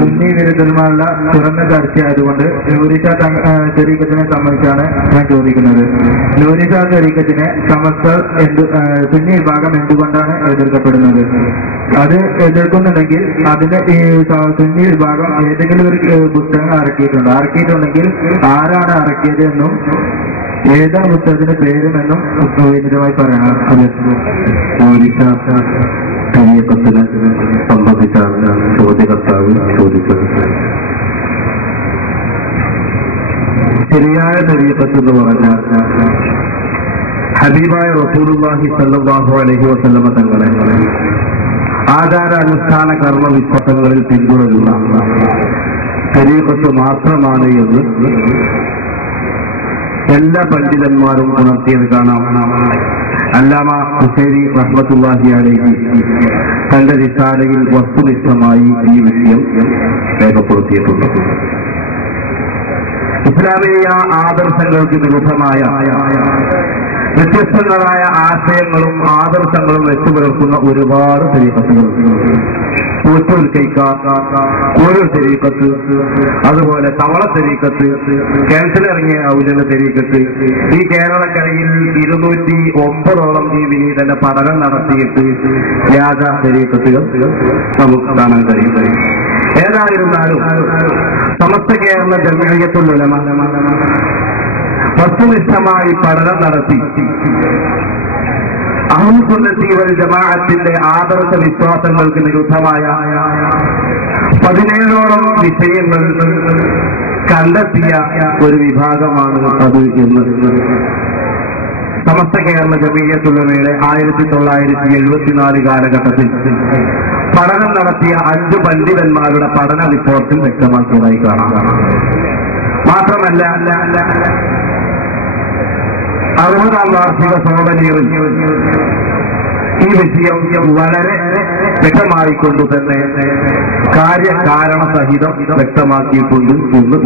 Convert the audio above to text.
സുന്നി വിരുദ്ധന്മാരുള്ള തുറന്ന ചർച്ചയായതുകൊണ്ട് നൂരിഷ തരീഖത്തിനെ സംബന്ധിച്ചാണ് ഞാൻ ചോദിക്കുന്നത്. നൂരിഷ തരീഖത്തിനെ സമസ്ത സുന്നി വിഭാഗം എന്തുകൊണ്ടാണ് എതിർക്കപ്പെടുന്നത്? അത് എതിർക്കുന്നുണ്ടെങ്കിൽ അതിന്റെ ഈ സുന്നി വിഭാഗം ഏതെങ്കിലും ഒരു പുസ്തകം ഇറക്കിയിട്ടുണ്ടെങ്കിൽ ആരാണ് ഇറക്കിയത് എന്നും ഏതാണ് പുസ്തകത്തിന്റെ പേരുമെന്നും വിശദമായി പറയണം. തരീഖത്തിനെ സംബന്ധിച്ചാണ് ചോദ്യകർത്താവ് ചോദിച്ചത്. ശരിയായ തരീഖത്ത് എന്ന് പറഞ്ഞാൽ ഹബീബായ റസൂലുള്ളാഹി സ്വല്ലല്ലാഹു അലൈഹി വസല്ലമ തങ്ങളെ ആചാര അനുഷ്ഠാന കർമ്മ വിശ്വാസങ്ങളിൽ പിന്തുടരുന്ന തരീഖത്ത് മാത്രമാണ് എന്ന് എല്ലാ പണ്ഡിതന്മാരും ഉണർത്തിയത് കാണാം. അല്ലാമ ഹുസൈനി റഹ്മത്തുള്ളാഹി അലൈഹി തന്റെ റിസാലയിൽ വസ്തുനിഷ്ഠമായി ഈ വിഷയം രേഖപ്പെടുത്തിയിട്ടുണ്ട്. ഇസ്ലാമിക ആദർശങ്ങൾക്ക് വിരുദ്ധമായ വ്യത്യസ്തങ്ങളായ ആശയങ്ങളും ആദർശങ്ങളും വെച്ചുപുലർത്തുന്ന ഒരുപാട് തരീഖത്തുകൾ, കൂറ്റൽ കോരൽ തരീഖത്ത്, അതുപോലെ തവള തരീഖത്ത്, കിണറ്റിലിറങ്ങിയ ഔലിന്റെ തരീഖത്ത്, ഈ കേരളക്കരയിൽ 209 ഈ വിനീതന്റെ പഠനം നടത്തിയിട്ട് വ്യാജ തരീഖത്തുകൾ നമുക്ക് കാണാൻ കഴിയും. ഏതായിരുന്നാലും സമസ്ത കേരള ജംഇയ്യത്തുൽ ഉലമ വസ്തുനിഷ്ഠമായി പഠനം നടത്തി അഹ്ലു സുന്നത്തി വൽ ജമാഅത്തിന്റെ ആദർശ വിശ്വാസങ്ങൾക്ക് വിരുദ്ധമായ 17ഓളം വിഷയങ്ങൾ കണ്ടെത്തിയ ഒരു വിഭാഗമാണ് അത് എന്ന് സമസ്ത കേരള ജംഇയ്യത്തുൽ ഉലമയുടെ 1974 കാലഘട്ടത്തിൽ പഠനം നടത്തിയ 5 പണ്ഡിതന്മാരുടെ പഠന റിപ്പോർട്ടിൽ വ്യക്തമാക്കിയതായി കാണാം. മാത്രമല്ല 60ാം വാർഷിക സോമനീറിൽ ഈ വിഷയം വളരെ വ്യക്തമായിക്കൊണ്ടു തന്നെ കാര്യകാരണ സഹിതം വ്യക്തമാക്കിയിട്ടുണ്ട് എന്ന്